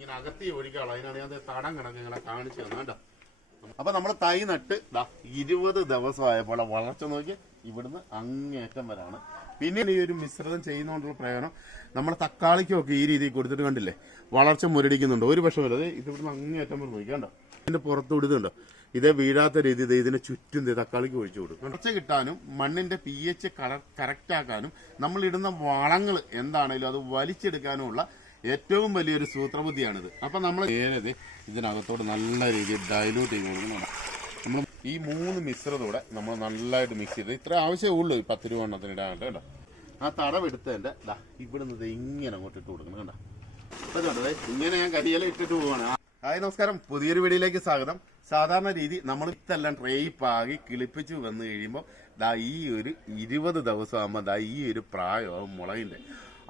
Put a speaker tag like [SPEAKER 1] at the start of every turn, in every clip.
[SPEAKER 1] ഇങ്ങനെ അകത്തി ഒഴിക്കാളോ അതിനാണ് ഞാൻ തടം കണക്ക് ഇങ്ങനെ കാണിച്ചു തന്നെ കേട്ടോ അപ്പൊ നമ്മൾ തൈ നട്ട് ഇരുപത് ദിവസമായപ്പോൾ വളർച്ച നോക്കി ഇവിടുന്ന് അങ്ങേറ്റം വരാണ്. പിന്നെ ഈ ഒരു മിശ്രിതം ചെയ്യുന്നതുകൊണ്ടുള്ള പ്രയോജനം നമ്മൾ തക്കാളിക്കൊക്കെ ഈ രീതിയിൽ കൊടുത്തിട്ട് കണ്ടില്ലേ? വളർച്ച മുരടിക്കുന്നുണ്ട്. ഒരു പക്ഷം വരെ ഇതിവിടുന്ന് അങ്ങേറ്റം വരെ നോക്കി കണ്ടോ? ഇതിന്റെ പുറത്ത് വിടുന്നുണ്ടോ ഇതേ വീഴാത്ത രീതി ഇതിനെ ചുറ്റും തക്കാളിക്ക് ഒഴിച്ചു കൊടുക്കും. വളർച്ച കിട്ടാനും മണ്ണിന്റെ പി എച്ച് കറക്റ്റ് ആക്കാനും നമ്മൾ ഇടുന്ന വളങ്ങൾ എന്താണേലും അത് വലിച്ചെടുക്കാനുമുള്ള ഏറ്റവും വലിയൊരു സൂത്രബുദ്ധിയാണിത്. അപ്പൊ നമ്മൾ ഏത് ഇതിനകത്തോട് നല്ല രീതിയിൽ ഡൈലൂട്ട് ചെയ്ത് കൊടുക്കണം. നമ്മൾ ഈ മൂന്ന് മിശ്രിതൂടെ നമ്മൾ നല്ലതായിട്ട് മിക്സ് ചെയ്ത് ഇത്ര ആവശ്യമേ ഉള്ളൂ ഈ പത്ത് രൂപ എണ്ണത്തിന് ഇടാനായിട്ട് കേട്ടോ. ആ തടവെടുത്തതിന്റെ ദാ ഇവിടുന്ന് ദേ ഇങ്ങനെ അങ്ങോട്ട് ഇട്ട് കൊടുക്കണം കേട്ടോ ഇങ്ങനെ ഞാൻ കരിയില ഇട്ടിട്ട് പോവാണ്. ഹായ് നമസ്കാരം. പുതിയൊരു വീഡിയോയിലേക്ക് സ്വാഗതം. സാധാരണ രീതി നമ്മൾ ഇതെല്ലാം ട്രേപ്പാകി കിളിപ്പിച്ച് വന്നു കഴിയുമ്പോൾ ദാ ഈ ഒരു ഇരുപത് ദിവസം ആകുമ്പോൾ ദാ ഈ ഒരു പ്രായമാകും മുളകിന്റെ.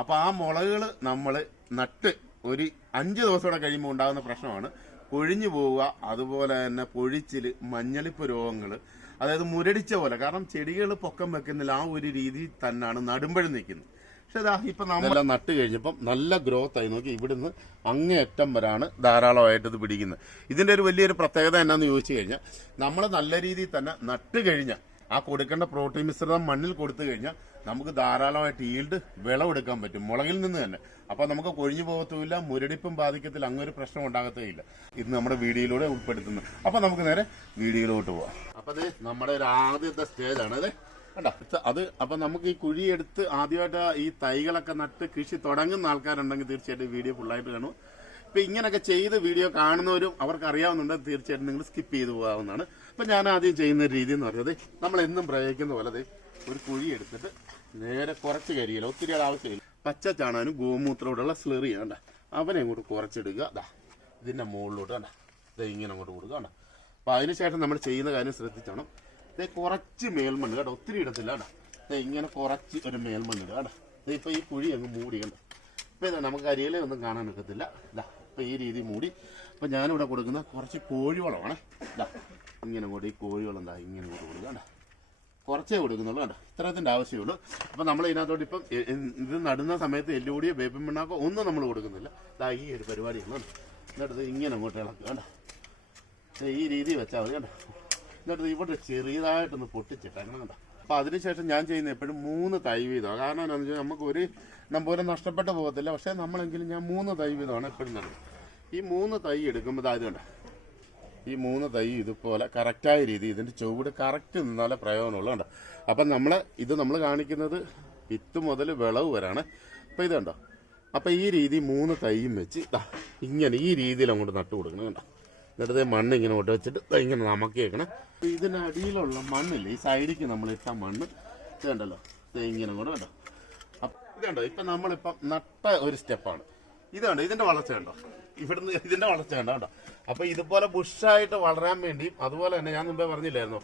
[SPEAKER 1] അപ്പൊ ആ മുളകുകൾ നമ്മൾ നട്ട് ഒരു അഞ്ച് ദിവസം കൂടെ കഴിയുമ്പോൾ ഉണ്ടാകുന്ന പ്രശ്നമാണ്. കൊഴിഞ്ഞു പോവുക അതുപോലെ തന്നെ പൊഴിച്ചിൽ മഞ്ഞളിപ്പ് രോഗങ്ങൾ അതായത് മുരടിച്ച പോലെ. കാരണം ചെടികൾ പൊക്കം വെക്കുന്നില്ല ആ ഒരു രീതി തന്നെയാണ് നടുമ്പഴം നിൽക്കുന്നത്. പക്ഷെ ഇതാ ഇപ്പൊ നമ്മളെല്ലാം നട്ട് കഴിഞ്ഞപ്പം നല്ല ഗ്രോത്ത് ആയി. നോക്കി ഇവിടുന്ന് അങ്ങേയറ്റം വരാണ് ധാരാളമായിട്ട് ഇത് പിടിക്കുന്നത്. ഇതിന്റെ ഒരു വലിയൊരു പ്രത്യേകത എന്നാന്ന് ചോദിച്ചു കഴിഞ്ഞാൽ നമ്മൾ നല്ല രീതിയിൽ തന്നെ നട്ട് കഴിഞ്ഞാൽ ആ കൊടുക്കേണ്ട പ്രോട്ടീൻ മിശ്രിതം മണ്ണിൽ കൊടുത്തു കഴിഞ്ഞാൽ നമുക്ക് ധാരാളമായിട്ട് ഈൽഡ് വിളവെടുക്കാൻ പറ്റും. മുളകിൽ നിന്ന് തന്നെ. അപ്പൊ നമുക്ക് കൊഴിഞ്ഞു പോകത്തുമില്ല മുരടിപ്പും ബാധിക്കത്തില്ല അങ്ങൊരു പ്രശ്നം ഉണ്ടാകത്തേയില്ല. ഇത് നമ്മുടെ വീഡിയോയിലൂടെ ഉൾപ്പെടുത്തുന്നു. അപ്പൊ നമുക്ക് നേരെ വീഡിയോയിലോട്ട് പോവാം. അപ്പൊ അത് നമ്മുടെ ഒരു ആദ്യത്തെ സ്റ്റേജ് ആണ്. അതെ? കണ്ടോ? അത് അപ്പൊ നമുക്ക് ഈ കുഴി എടുത്ത് ആദ്യമായിട്ട് ഈ തൈകളൊക്കെ നട്ട് കൃഷി തുടങ്ങുന്ന ആൾക്കാരുണ്ടെങ്കിൽ തീർച്ചയായിട്ടും വീഡിയോ ഫുള്ളായിട്ട് കാണും. ഇപ്പൊ ഇങ്ങനെയൊക്കെ ചെയ്ത് വീഡിയോ കാണുന്നവരും അവർക്ക് അറിയാവുന്നുണ്ട് തീർച്ചയായിട്ടും നിങ്ങൾ സ്കിപ്പ് ചെയ്തു പോകാവുന്നതാണ്. അപ്പൊ ഞാൻ ആദ്യം ചെയ്യുന്ന രീതി എന്ന് പറയുന്നത് നമ്മൾ എന്നും പ്രയോഗിക്കുന്ന പോലെ ഒരു കുഴി എടുത്തിട്ട് നേരെ കുറച്ച് കരിയില്ല ഒത്തിരി ആവശ്യമില്ല. പച്ച ചാണാനും ഗോമൂത്രോടുള്ള സ്ലെറി കണ്ട? അവനെ ഇങ്ങോട്ട് കുറച്ചെടുക്കുക അതാ ഇതിന്റെ മുകളിലോട്ട് കണ്ട? ദേ ഇങ്ങനെ അങ്ങോട്ട് കൊടുക്കുക കണ്ട? അപ്പോൾ അതിനുശേഷം നമ്മൾ ചെയ്യുന്ന കാര്യം ശ്രദ്ധിച്ചോണം. ദേ കുറച്ച് മേൽമണ്ണ് കേട്ടോ ഒത്തിരി ഇടത്തില്ല കേട്ടോ ദേ ഇങ്ങനെ കുറച്ച് ഒരു മേൽമണ്ണ് ഇടുക കേട്ടോ ഇപ്പൊ ഈ കുഴി അങ്ങ് മൂടി കണ്ടോ? ഇപ്പൊ ഇതാ നമുക്ക് കരിയില ഒന്നും കാണാൻ എടുക്കത്തില്ല ഇതാ ഇപ്പൊ ഈ രീതി മൂടി. അപ്പം ഞാനിവിടെ കൊടുക്കുന്ന കുറച്ച് കോഴിവളമാണ്. ഇതാ ഇങ്ങനെ കൂടി ഈ കോഴിവളം എന്താ ഇങ്ങനെ കൂടി കൊടുക്കുക കുറച്ചേ കൊടുക്കുന്നുള്ളൂ കണ്ടോ? ഇത്രത്തിന്റെ ആവശ്യമുള്ളൂ. അപ്പം നമ്മൾ ഇതിനകത്തോട്ട് ഇപ്പം ഇത് നടുന്ന സമയത്ത് എല്ലുകൂടിയോ വേപ്പിൻ പിണ്ണാക്കോ ഒന്നും നമ്മൾ കൊടുക്കുന്നില്ല. ദാ ഈ ഒരു പരിപാടിയാണ് കണ്ടോ? എന്നിട്ട് ഇങ്ങനെ അങ്ങോട്ട് ഇളക്കുക കണ്ടോ? ഈ രീതി വെച്ചാൽ മതി കണ്ടോ? എന്നിട്ട് ഇവിടെ ചെറിയതായിട്ടൊന്ന് പൊട്ടിച്ചിട്ടേക്കണം കണ്ടോ? അപ്പം അതിനുശേഷം ഞാൻ ചെയ്യുന്ന എപ്പോഴും മൂന്ന് തൈ വീതമാണ് കാരണം എന്താണെന്ന് വെച്ചാൽ നമുക്ക് ഒരു നമ്പോലെ നഷ്ടപ്പെട്ടു പോകത്തില്ല. പക്ഷേ നമ്മളെങ്കിലും ഞാൻ മൂന്ന് തൈ വീതമാണ് എപ്പോഴും നടുന്നത്. ഈ മൂന്ന് തൈ എടുക്കുമ്പോൾ ഇതായത് കണ്ടോ? ഈ മൂന്ന് തൈ ഇതുപോലെ കറക്റ്റായ രീതി ഇതിന്റെ ചുവട് കറക്റ്റ് നിന്നാലേ പ്രയോജനമുള്ളൂ കണ്ടോ? അപ്പം നമ്മൾ ഇത് നമ്മൾ കാണിക്കുന്നത് വിത്ത് മുതൽ വിളവ് വരാണ് അപ്പം ഇത് കണ്ടോ? അപ്പം ഈ രീതി മൂന്ന് തൈയും വെച്ച് ഇങ്ങനെ ഈ രീതിയിൽ അങ്ങോട്ട് നട്ടു കൊടുക്കണം കണ്ടോ? എന്നിട്ട് മണ്ണ് ഇങ്ങനെ കൊണ്ട് വെച്ചിട്ട് ഇങ്ങനെ നമുക്ക് വെക്കണം. അപ്പം ഇതിനടിയിലുള്ള മണ്ണില്ലേ ഈ സൈഡിലേക്ക് നമ്മൾ ഇട്ട മണ്ണ് ഇത് കണ്ടല്ലോ? ഇങ്ങനെ കൂടെ കണ്ടോ? അപ്പം ഇത് കണ്ടോ? ഇപ്പം നമ്മളിപ്പം നട്ട ഒരു സ്റ്റെപ്പാണ്. ഇത് കണ്ടോ? ഇതിന്റെ വളർച്ച കണ്ടോ? ഇവിടുന്ന് ഇതിന്റെ വളർച്ച കണ്ടോ? കണ്ടോ? അപ്പൊ ഇതുപോലെ ബുഷായിട്ട് വളരാൻ വേണ്ടിയും അതുപോലെ തന്നെ ഞാൻ മുമ്പേ പറഞ്ഞില്ലായിരുന്നു.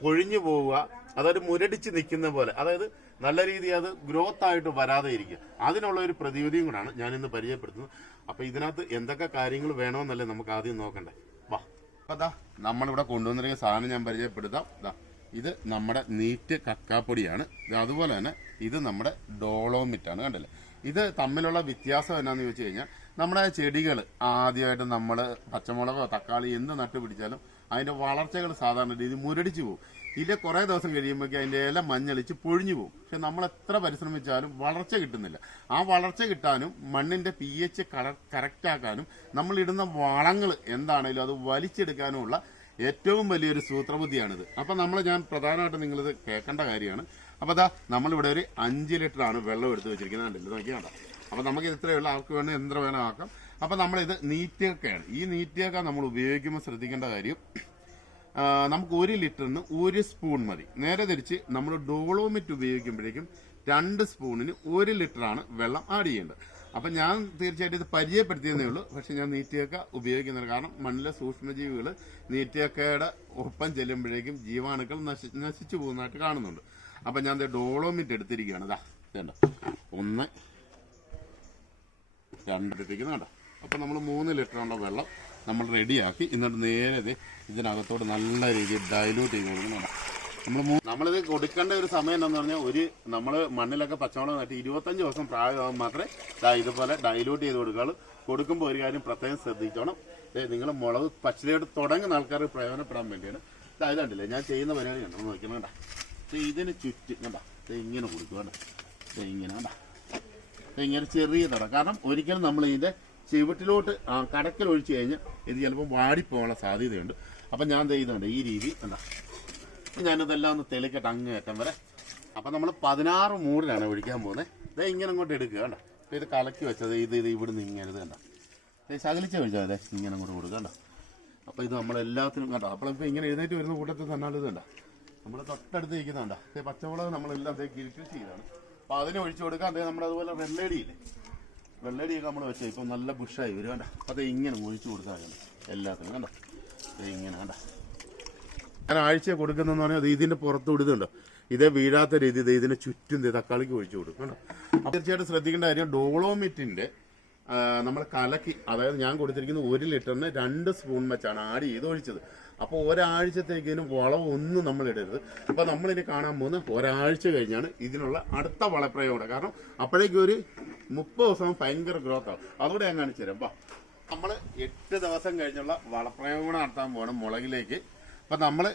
[SPEAKER 1] പൊഴിഞ്ഞു പോവുക അതായത് മുരടിച്ച് നിൽക്കുന്ന പോലെ അതായത് നല്ല രീതിയിൽ അത് ഗ്രോത്ത് ആയിട്ട് വരാതെ ഇരിക്കുക. അതിനുള്ള ഒരു പ്രതിവിധിയും കൂടാണ് ഞാൻ ഇന്ന് പരിചയപ്പെടുത്തുന്നത്. അപ്പൊ ഇതിനകത്ത് എന്തൊക്കെ കാര്യങ്ങൾ വേണമെന്നല്ലേ നമുക്ക് ആദ്യം നോക്കണ്ടേ? വാ. അപ്പൊ ദാ നമ്മളിവിടെ കൊണ്ടുവന്നിരിക്കുന്ന സാധനം ഞാൻ പരിചയപ്പെടുത്താം. ദാ ഇത് നമ്മുടെ നീറ്റ് കക്കാപ്പൊടിയാണ്. അതുപോലെ തന്നെ ഇത് നമ്മുടെ ഡോളോമിറ്റ് ആണ് കണ്ടല്ലേ? ഇത് തമ്മിലുള്ള വ്യത്യാസം എന്നാന്ന് ചോദിച്ചു കഴിഞ്ഞാൽ നമ്മുടെ ചെടികൾ ആദ്യമായിട്ട് നമ്മൾ പച്ചമുളകോ തക്കാളി എന്ത് നട്ട് പിടിച്ചാലും അതിന്റെ വളർച്ചകൾ സാധാരണ രീതി മുരടിച്ചു പോകും. ഇതിലെ കുറേ ദിവസം കഴിയുമ്പോഴേക്കും അതിന്റെ ഇല മഞ്ഞളിച്ച് പൊഴിഞ്ഞു പോകും. പക്ഷെ നമ്മൾ എത്ര പരിശ്രമിച്ചാലും വളർച്ച കിട്ടുന്നില്ല. ആ വളർച്ച കിട്ടാനും മണ്ണിന്റെ പി എച്ച് കറക്റ്റ് ആക്കാനും നമ്മൾ ഇടുന്ന വളങ്ങൾ എന്താണേലും അത് വലിച്ചെടുക്കാനുമുള്ള ഏറ്റവും വലിയൊരു സൂത്രബുദ്ധിയാണിത്. അപ്പൊ നമ്മൾ ഞാൻ പ്രധാനമായിട്ടും നിങ്ങളിത് കേൾക്കേണ്ട കാര്യമാണ്. അപ്പൊ അതാ നമ്മളിവിടെ ഒരു അഞ്ച് ലിറ്റർ ആണ് വെള്ളം എടുത്ത് വെച്ചിരിക്കുന്നത് കണ്ടില്ല? നോക്കി കണ്ടോ? അപ്പൊ നമുക്ക് ഇത് ഇത്രയുള്ള ആൾക്ക് വേണം എത്ര വേണം ആക്കാം. അപ്പൊ നമ്മളിത് നീറ്റിയൊക്കെയാണ് ഈ നീറ്റിയൊക്കെ നമ്മൾ ഉപയോഗിക്കുമ്പോൾ ശ്രദ്ധിക്കേണ്ട കാര്യം നമുക്ക് ഒരു ലിറ്ററിന് ഒരു സ്പൂൺ മതി. നേരെ തിരിച്ച് നമ്മൾ ഡോളോമിറ്റ് ഉപയോഗിക്കുമ്പോഴേക്കും രണ്ട് സ്പൂണിന് ഒരു ലിറ്ററാണ് വെള്ളം ആഡ് ചെയ്യേണ്ടത്. അപ്പം ഞാൻ തീർച്ചയായിട്ടും ഇത് പരിചയപ്പെടുത്തിയെന്നേ ഉള്ളൂ. പക്ഷെ ഞാൻ നീറ്റിയൊക്കെ ഉപയോഗിക്കുന്നില്ല. കാരണം മണ്ണിലെ സൂക്ഷ്മജീവികൾ നീറ്റിയൊക്കെയുടെ ഒപ്പം ചെല്ലുമ്പോഴേക്കും ജീവാണുക്കൾ നശി നശിച്ചു പോകുന്നതായിട്ട് കാണുന്നുണ്ട്. അപ്പം ഞാൻ ഡോളോമിറ്റ് എടുത്തിരിക്കുകയാണ്. ഇതാ വേണ്ട ഒന്ന് രണ്ടിട്ടിരിക്കുന്നു കേട്ടോ അപ്പം നമ്മൾ മൂന്ന് ലിറ്ററുള്ള വെള്ളം നമ്മൾ റെഡിയാക്കി. എന്നിട്ട് നേരെ ഇതിനകത്തോട് നല്ല രീതിയിൽ ഡൈലൂട്ട് ചെയ്ത് കൊടുക്കണം നമ്മൾ നമ്മളിത് കൊടുക്കേണ്ട ഒരു സമയം എന്താണെന്ന് പറഞ്ഞാൽ ഒരു നമ്മൾ മണ്ണിലൊക്കെ പച്ചമുളക് നട്ട് ഇരുപത്തഞ്ച് ദിവസം പ്രായമാകുമ്പോൾ മാത്രമേ ഇതുപോലെ ഡൈലൂട്ട് ചെയ്ത് കൊടുക്കുകയുള്ളൂ കൊടുക്കുമ്പോൾ ഒരു കാര്യം പ്രത്യേകം ശ്രദ്ധിച്ചോണം. നിങ്ങൾ മുളക് പച്ചിലയോട് തുടങ്ങുന്ന ആൾക്കാർക്ക് പ്രയോജനപ്പെടാൻ വേണ്ടിയാണ്. ഇത് കണ്ടില്ലേ? ഞാൻ ചെയ്യുന്ന പരിപാടി കണ്ടോ നോക്കണം കണ്ട? ഇതിന് ചുറ്റും കണ്ട? ഇങ്ങനെ കൊടുക്കും കണ്ട? ഇങ്ങനെ കണ്ട? ഇങ്ങനെ ചെറിയ തട കാരണം ഒരിക്കലും നമ്മൾ ഇതിന്റെ ചുവട്ടിലോട്ട് കടക്കൽ ഒഴിച്ച് കഴിഞ്ഞാൽ ഇത് ചിലപ്പോൾ വാടിപ്പോകാനുള്ള സാധ്യതയുണ്ട്. അപ്പം ഞാൻ ഇതുണ്ട് ഈ രീതി എന്താ ഞാനിതെല്ലാം ഒന്ന് തെളിക്കട്ടെ അങ്ങേറ്റം വരെ. അപ്പം നമ്മൾ പതിനാറ് മൂടിലാണ് ഒഴിക്കാൻ പോകുന്നത്. ദേ ഇങ്ങനെ അങ്ങോട്ട് എടുക്കുക കണ്ട? അപ്പോൾ ഇത് കലക്കി വെച്ചത് ഇത് ഇത് ഇവിടുന്ന് ഇങ്ങനെ ഇത് കണ്ട? ശകലിച്ച് ഒഴിച്ചാൽ അതെ ഇങ്ങനെ അങ്ങോട്ട് കൊടുക്കുക കണ്ട? അപ്പോൾ ഇത് നമ്മളെല്ലാത്തിനും കണ്ടോ? അപ്പോൾ ഇങ്ങനെ എഴുന്നേറ്റ് വരുന്ന കൂട്ടത്തിൽ തന്നാലും ഇത് കണ്ട? നമ്മൾ തൊട്ടടുത്ത് ഇരിക്കുന്നുണ്ട്. അതേ പച്ചമുളക് നമ്മളെല്ലാം ദേ കൃഷി ചെയ്താണ്. അപ്പോൾ അതിനെ ഒഴിച്ചു കൊടുക്കുക അതേ നമ്മുടെ അതുപോലെ വെള്ളടിയില്ലേ വെള്ളടിയൊക്കെ നമ്മൾ വെച്ചാൽ ഇപ്പം നല്ല ബുഷായി വരും. കണ്ട? അപ്പോൾ അത് ഇങ്ങനെ ഒഴിച്ചു കൊടുക്കാൻ എല്ലാത്തിനും. കണ്ടോ? ദേ ഇങ്ങനെ കണ്ട? ഞാൻ ആഴ്ച കൊടുക്കുന്നതെന്ന് പറഞ്ഞാൽ അത് ഇതിന്റെ പുറത്ത് വിടുന്നുണ്ടോ ഇതേ വീഴാത്ത രീതി ഇതിനെ ചുറ്റും തക്കാളിക്ക് ഒഴിച്ചു കൊടുക്കും. കേട്ടോ അപ്പോൾ തീർച്ചയായിട്ടും ശ്രദ്ധിക്കേണ്ട കാര്യം ഡോളോമിറ്റിന്റെ നമ്മൾ കലക്കി അതായത് ഞാൻ കൊടുത്തിരിക്കുന്ന ഒരു ലിറ്ററിന് രണ്ട് സ്പൂൺ വെച്ചാണ് ആഡ് ചെയ്ത് ഒഴിച്ചത്. അപ്പോൾ ഒരാഴ്ചത്തേക്ക് ഇതിന് വളം ഒന്നും നമ്മൾ ഇടരുത്. അപ്പോൾ നമ്മളിനി കാണാൻ പോകുന്ന ഒരാഴ്ച കഴിഞ്ഞാണ് ഇതിനുള്ള അടുത്ത വളപ്രയോഗം കാരണം അപ്പോഴേക്കും ഒരു മുപ്പത് ദിവസം ഭയങ്കര ഗ്രോത്ത് ആവും. അതുകൂടെ ഞാൻ കാണിച്ചു തരാം. നമ്മൾ എട്ട് ദിവസം കഴിഞ്ഞുള്ള വളപ്രയോഗം നടത്താൻ പോകണം മുളകിലേക്ക്. അപ്പം നമ്മൾ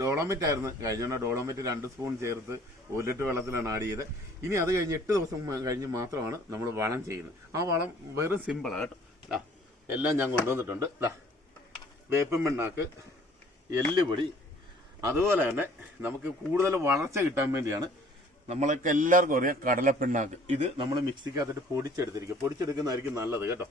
[SPEAKER 1] ഡോളോമിറ്റ് ആയിരുന്നു. കഴിഞ്ഞ ഡോളോമിറ്റ് രണ്ട് സ്പൂൺ ചേർത്ത് ഒരു ലിറ്റർ വെള്ളത്തിലാണ് ആഡ് ചെയ്തത്. ഇനി അത് കഴിഞ്ഞ് എട്ട് ദിവസം കഴിഞ്ഞ് മാത്രമാണ് നമ്മൾ വളം ചെയ്യുന്നത്. ആ വളം വെറും സിമ്പിളാണ് കേട്ടോ. എല്ലാം ഞാൻ കൊണ്ടുവന്നിട്ടുണ്ട്. ദാ വേപ്പിൻ പിണ്ണാക്ക് എല്ലുപൊടി അതുപോലെ തന്നെ നമുക്ക് കൂടുതൽ വളർച്ച കിട്ടാൻ വേണ്ടിയാണ് നമ്മളൊക്കെ എല്ലാവർക്കും അറിയാം കടലപ്പിണ്ണാക്ക്. ഇത് നമ്മൾ മിക്സിക്കകത്തിട്ട് പൊടിച്ചെടുത്തിരിക്കും. പൊടിച്ചെടുക്കുന്നതായിരിക്കും നല്ലത് കേട്ടോ.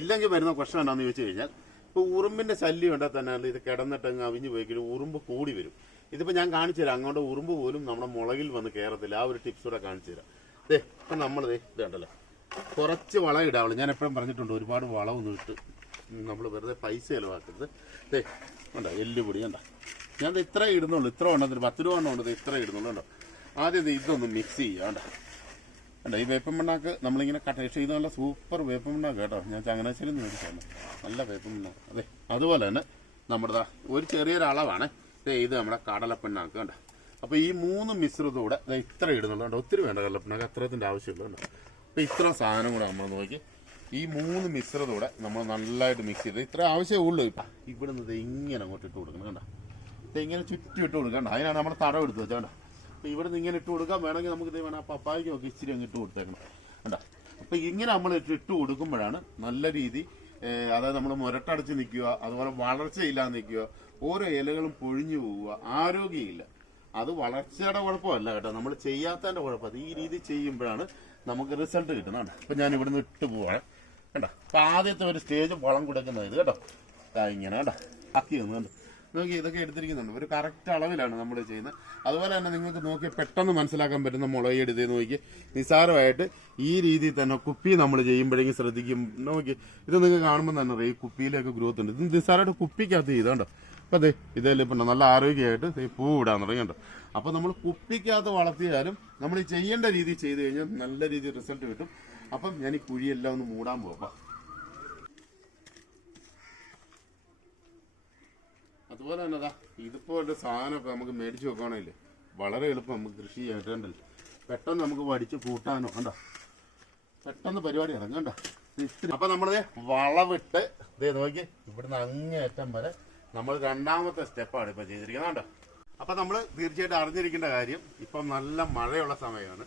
[SPEAKER 1] ഇല്ലെങ്കിൽ വരുന്ന പ്രശ്നം എന്താണെന്ന് ചോദിച്ചു കഴിഞ്ഞാൽ ഇപ്പോൾ ഉറുമ്പിന്റെ ശല്യം ഉണ്ടെങ്കിൽ തന്നെ ഇത് കിടന്നിട്ട് അങ്ങ് അവിഞ്ഞു പോയി ഉറുമ്പ് കൂടി വരും. ഇതിപ്പോൾ ഞാൻ കാണിച്ചു തരാം. അങ്ങോട്ട് ഉറുമ്പ് പോലും നമ്മുടെ മുളകിൽ വന്ന് കയറത്തില്ല ആ ഒരു ടിപ്സ് കൂടെ കാണിച്ചു തരാം. ദേ ഇപ്പം നമ്മൾ ദേ ഇത് കണ്ടല്ലോ കുറച്ച് വളം ഇടാവുള്ളൂ. ഞാൻ എപ്പോഴും പറഞ്ഞിട്ടുണ്ട് ഒരുപാട് വളമൊന്നും ഇട്ട് നമ്മൾ വെറുതെ പൈസ ചിലവാക്കരുത്. ദേ ഉണ്ടോ എല്ലുപൊടി കണ്ടോ. ഞാൻ ഇത്ര ഇടുന്നുള്ളൂ ഇത്ര വേണ്ടത് പത്ത് രൂപ എണ്ണം ഉണ്ട് ഇത്ര ഇടുന്നുള്ളൂ കണ്ടോ. ആദ്യം ഇതൊന്ന് മിക്സ് ചെയ്യുക കണ്ടോ. കണ്ടോ ഈ വേപ്പം പിണ്ണാക്ക് നമ്മളിങ്ങനെ കട്ട് പക്ഷേ നല്ല സൂപ്പർ വേപ്പം പിണ്ണാക്ക് കേട്ടോ. ഞാൻ ചങ്ങനാശ്ശേരി നിന്ന് മേടിച്ചാണ് നല്ല വേപ്പം പിണ്ണാക്ക്. അതെ അതുപോലെ തന്നെ നമ്മുടെ ഒരു ചെറിയൊരു അളവാണ് ഇത് നമ്മുടെ കടലപ്പിണ്ണാക്ക് കണ്ടോ. അപ്പോൾ ഈ മൂന്ന് മിശ്രിതൂടെ ഇത്ര ഇടുന്നുള്ളൂ ഒത്തിരി വേണ്ട കടലപ്പിണ്ണാക്ക് അത്രത്തിന്റെ ആവശ്യമുള്ളൂ കേട്ടോ അപ്പോൾ ഇത്ര സാധനം കൂടെ നമ്മൾ നോക്കി. ഈ മൂന്ന് മിശ്രിതം നമ്മൾ നല്ലതായിട്ട് മിക്സ് ചെയ്ത് ഇത്ര ആവശ്യമേ ഉള്ളൂ ഇപ്പം. ഇവിടെ നിന്ന് ഇങ്ങനെ അങ്ങോട്ട് ഇട്ട് കൊടുക്കണം കണ്ടോ? ഇത് ഇങ്ങനെ ചുറ്റി ഇട്ട് കൊടുക്കണ്ട അതിനാണ് നമ്മുടെ തടം എടുത്ത് വെച്ചാൽ കണ്ടോ? അപ്പോൾ ഇവിടെ നിന്ന് ഇങ്ങനെ ഇട്ട് കൊടുക്കാൻ വേണമെങ്കിൽ നമുക്ക് ഇത് വേണം പപ്പായ്ക്ക് ഒക്കെ ഇച്ചിരി അങ്ങ് ഇട്ട് കൊടുത്തേക്കണം കണ്ടോ? അപ്പോൾ ഇങ്ങനെ നമ്മൾ ഇട്ട് കൊടുക്കുമ്പോഴാണ് നല്ല രീതി അതായത് നമ്മൾ മുരട്ടടച്ച് നിൽക്കുക അതുപോലെ വളർച്ചയില്ലാതെ നിൽക്കുക ഓരോ ഇലകളും പൊഴിഞ്ഞു പോവുക ആരോഗ്യമില്ല. അത് വളർച്ചയുടെ കുഴപ്പമല്ല കേട്ടോ. നമ്മൾ ചെയ്യാത്തതിന്റെ കുഴപ്പം ഈ രീതി ചെയ്യുമ്പോഴാണ് നമുക്ക് റിസൾട്ട് കിട്ടുന്നത് അപ്പം ഞാൻ ഇവിടുന്ന് ഇട്ട് പോവാണ് കേട്ടോ അപ്പം ആദ്യത്തെ ഒരു സ്റ്റേജ് വളം കൊടുക്കുന്നത് ഇത് കേട്ടോ ഇങ്ങനെ കേട്ടോ ആക്കി വന്നു നോക്കി ഇതൊക്കെ എടുത്തിരിക്കുന്നുണ്ട്. ഒരു കറക്റ്റ് അളവിലാണ് നമ്മൾ ചെയ്യുന്നത്. അതുപോലെ തന്നെ നിങ്ങൾക്ക് നോക്കി പെട്ടെന്ന് മനസ്സിലാക്കാൻ പറ്റുന്ന മുളക് എടുത്ത് നോക്കി നിസ്സാരമായിട്ട് ഈ രീതിയിൽ തന്നെ കുപ്പി നമ്മൾ ചെയ്യുമ്പോഴേക്കും ശ്രദ്ധിക്കും. നോക്കി ഇത് നിങ്ങൾക്ക് കാണുമ്പോൾ തന്നെ അറിയാം ഈ കുപ്പിയിലൊക്കെ ഗ്രോത്ത് ഉണ്ട്. ഇത് നിസ്സാരമായിട്ട് കുപ്പിക്കകത്ത് ചെയ്തോണ്ടോ അപ്പൊ അതെ ഇതെല്ലാം നല്ല ആരോഗ്യമായിട്ട് ഈ പൂ ഇടാൻ തുടങ്ങിയുണ്ടോ അപ്പൊ നമ്മൾ കുപ്പിക്കകത്ത് വളർത്തിയാലും നമ്മൾ ചെയ്യേണ്ട രീതിയിൽ ചെയ്ത് കഴിഞ്ഞാൽ നല്ല രീതിയിൽ റിസൾട്ട് കിട്ടും. അപ്പം ഞാൻ ഈ കുഴിയെല്ലാം ഒന്ന് മൂടാൻ പോവാ അതുപോലെ തന്നെ അതാ ഇതിപ്പോ ഒരു സാധനമൊക്കെ നമുക്ക് മേടിച്ചു വെക്കുകയാണെങ്കിലേ വളരെ എളുപ്പം നമുക്ക് കൃഷി ചെയ്യേണ്ടല്ലോ പെട്ടെന്ന് നമുക്ക് വടിച്ച് കൂട്ടാനോ കണ്ടോ? പെട്ടെന്ന് പരിപാടി ഇറങ്ങണ്ട അപ്പൊ നമ്മൾ വളവിട്ട് ഇതേ നോക്കി ഇവിടുന്ന് അങ്ങേറ്റം വരെ നമ്മൾ രണ്ടാമത്തെ സ്റ്റെപ്പാണ് ഇപ്പൊ ചെയ്തിരിക്കുന്നത് കണ്ടോ? അപ്പൊ നമ്മൾ തീർച്ചയായിട്ടും അറിഞ്ഞിരിക്കേണ്ട കാര്യം ഇപ്പം നല്ല മഴയുള്ള സമയമാണ്.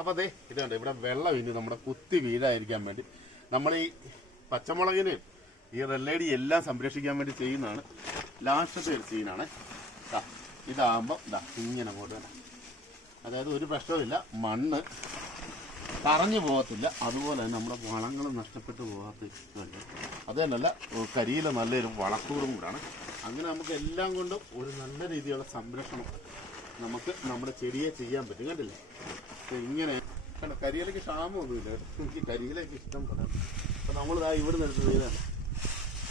[SPEAKER 1] അപ്പൊ അതെ ഇതുണ്ട് ഇവിടെ വെള്ളം ഇനി നമ്മുടെ കുത്തി വീഴായിരിക്കാൻ വേണ്ടി. നമ്മൾ ഈ പച്ചമുളകിനെയും ഈ റെല്ലടി എല്ലാം സംരക്ഷിക്കാൻ വേണ്ടി ചെയ്യുന്നതാണ്. ലാസ്റ്റത്തെ ഒരു സീനാണ് ദാ, ഇതാകുമ്പോൾ ഇതാ ഇങ്ങനെ പോട്ട് അതായത് ഒരു പ്രശ്നവുമില്ല മണ്ണ് പറഞ്ഞു പോകത്തില്ല. അതുപോലെ തന്നെ നമ്മുടെ വളങ്ങൾ നഷ്ടപ്പെട്ടു പോകാത്ത അത് തന്നെയല്ല കരിയില നല്ലൊരു വളക്കൂറും കൂടാണ്. അങ്ങനെ നമുക്ക് എല്ലാം കൊണ്ടും ഒരു നല്ല രീതിയിലുള്ള സംരക്ഷണം നമുക്ക് നമ്മുടെ ചെടിയെ ചെയ്യാൻ പറ്റും. കണ്ടില്ലേ? ഇങ്ങനെ കരിയിലേക്ക് ക്ഷാമൊന്നുമില്ല. എനിക്ക് കരിയിലേക്ക് ഇഷ്ടം പോലെ. അപ്പം നമ്മളിതാ ഇവിടെ നിന്ന് എടുത്ത് ചെയ്താണ്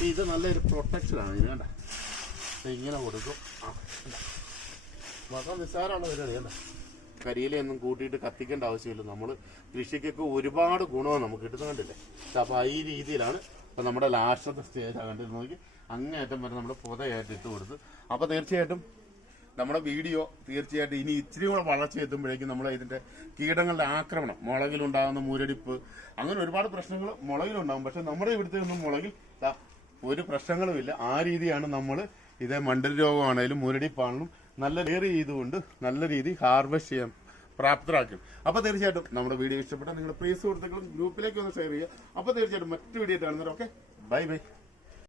[SPEAKER 1] ഇത് നല്ലൊരു പ്രൊട്ടക്ഷനാണ് ഇതിന് വേണ്ട ഇങ്ങനെ കൊടുക്കും? വളരെ നിസ്സാരമാണ് പരിപാടി കണ്ടോ? കരിയിലയൊന്നും കൂട്ടിയിട്ട് കത്തിക്കേണ്ട ആവശ്യമില്ല. നമ്മൾ കൃഷിക്കൊക്കെ ഒരുപാട് ഗുണമാണ് നമുക്ക് കിട്ടുന്നുണ്ടല്ലേ അപ്പോൾ ഈ രീതിയിലാണ് ഇപ്പം നമ്മുടെ ലാസ്റ്റത്തെ സ്റ്റേജ് ആകേണ്ടത് നോക്കി അങ്ങേയറ്റം വരെ നമ്മുടെ പുതയായിട്ട് ഇട്ട് കൊടുത്ത്. അപ്പോൾ തീർച്ചയായിട്ടും നമ്മുടെ വീഡിയോ തീർച്ചയായിട്ടും ഇനി ഇച്ചിരി കൂടെ വളർച്ച എത്തുമ്പോഴേക്കും നമ്മൾ ഇതിന്റെ കീടങ്ങളുടെ ആക്രമണം. മുളകിലുണ്ടാകുന്ന മുരടിപ്പ് അങ്ങനെ ഒരുപാട് പ്രശ്നങ്ങൾ മുളകിലുണ്ടാകും. പക്ഷെ നമ്മുടെ ഇവിടുത്തെ ഒന്നും മുളകിൽ ഒരു പ്രശ്നങ്ങളുമില്ല ആ രീതിയാണ് നമ്മൾ ഇതേ മണ്ടൽ രോഗമാണേലും മുരടിപ്പാണെങ്കിലും നല്ല ലെയർ ചെയ്തുകൊണ്ട് നല്ല രീതി ഹാർവെസ്റ്റ് ചെയ്യാം പ്രാപ്തരാക്കും. അപ്പൊ തീർച്ചയായിട്ടും നമ്മുടെ വീഡിയോ ഇഷ്ടപ്പെട്ടാൽ നിങ്ങളുടെ പ്രിയ സുഹൃത്തുക്കളും ഗ്രൂപ്പിലേക്ക് ഒന്ന് ഷെയർ ചെയ്യുക. അപ്പൊ തീർച്ചയായിട്ടും മറ്റു വീഡിയോ കാണുന്നവരൊക്കെ ബൈ ബൈ.